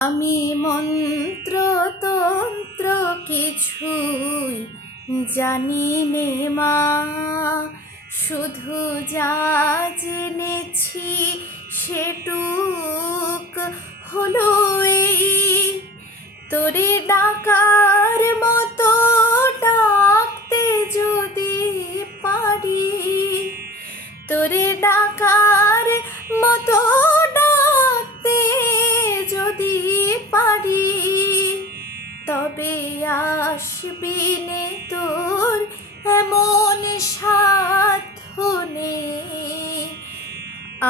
আমি মন্ত্র তন্ত্র কিছুই জানি নে মা, শুধু যা জেনেছি সেটুক হলো এই, তোরে ডাকার মতো ডাকতে যদি পারি, তোরে ডাকার মতো ডাকতে যদি পারি, তবে আসবি নে তোর এমন সাধ্য নেই।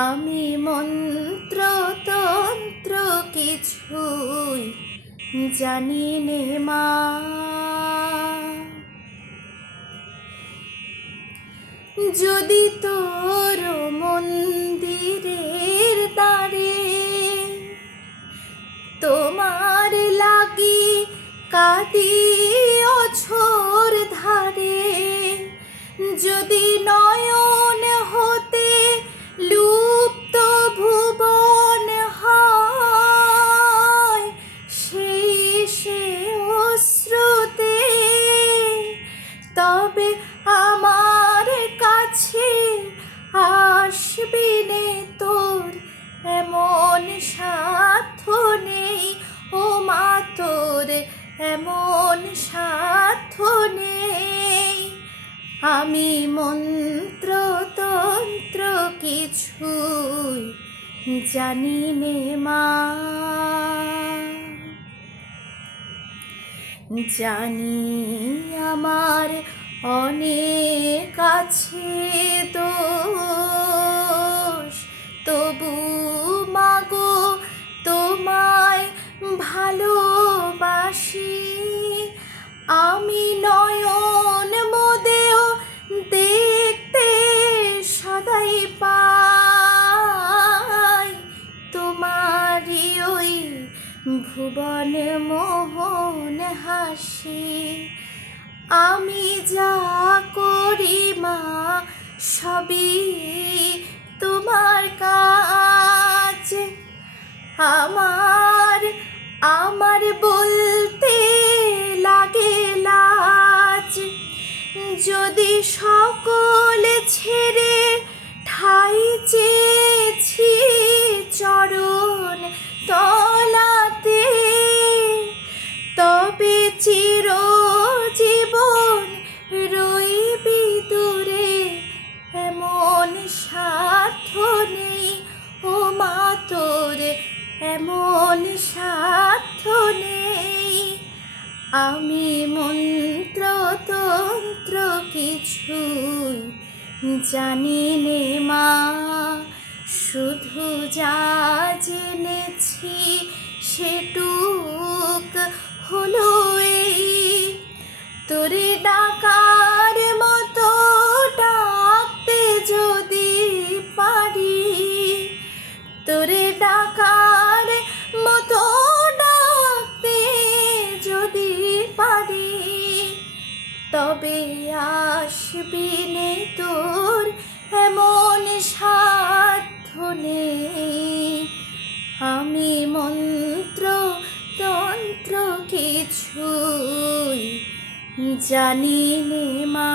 আমি মন্ত্র তন্ত্র কিছুই জানি নে মা। যদি তোর মন্দিরের দ্বারে তোমার লাগি কাঁদি অঝোর ধারে, যদি নয়ন হতে লুপ্ত ভুবন হয়, সেই সে অশ্রুতে, তবে আমার কাছে আসবি নে তোর এমন সাধ্য নেই। ও মা, তোর এমন সাধ্য নেই। আমি মন্ত্র তন্ত্র কিছুই জানি নে মা। জানি আমার অনেক আছে দোষ, তবু মাগো তোমায় ভালোবাসি। আমি নয়ন মোদেও দেখতে সদাই পাই, তোমারই ওই ভুবন মোহন হাসি। আমি যা করি মা সবই তোমার কাজ, আমার আমার বলতে লাগে লাজ। যদি সকল ছেড়ে ঠাই চেয়েছি চরণ তলাতে, তবে চিরজীবন রইবি দূরে এমন সাধ্য নেই। ও মা, তোর এমন সাধ্য নেই। আমি মন্ত্র তন্ত্র কিছুই জানি নে মা, শুধু যা জেনেছি সেটুক হলো এই, তোরে ডাকার মতো ডাকতে যদি পারি, তোরে ডাকার মতো ডাকতে যদি পারি, তবে আসবি নে তোর এমন সাধ্য নেই। আমি মন্ত্র তন্ত্র কিছুই জানি নে মা।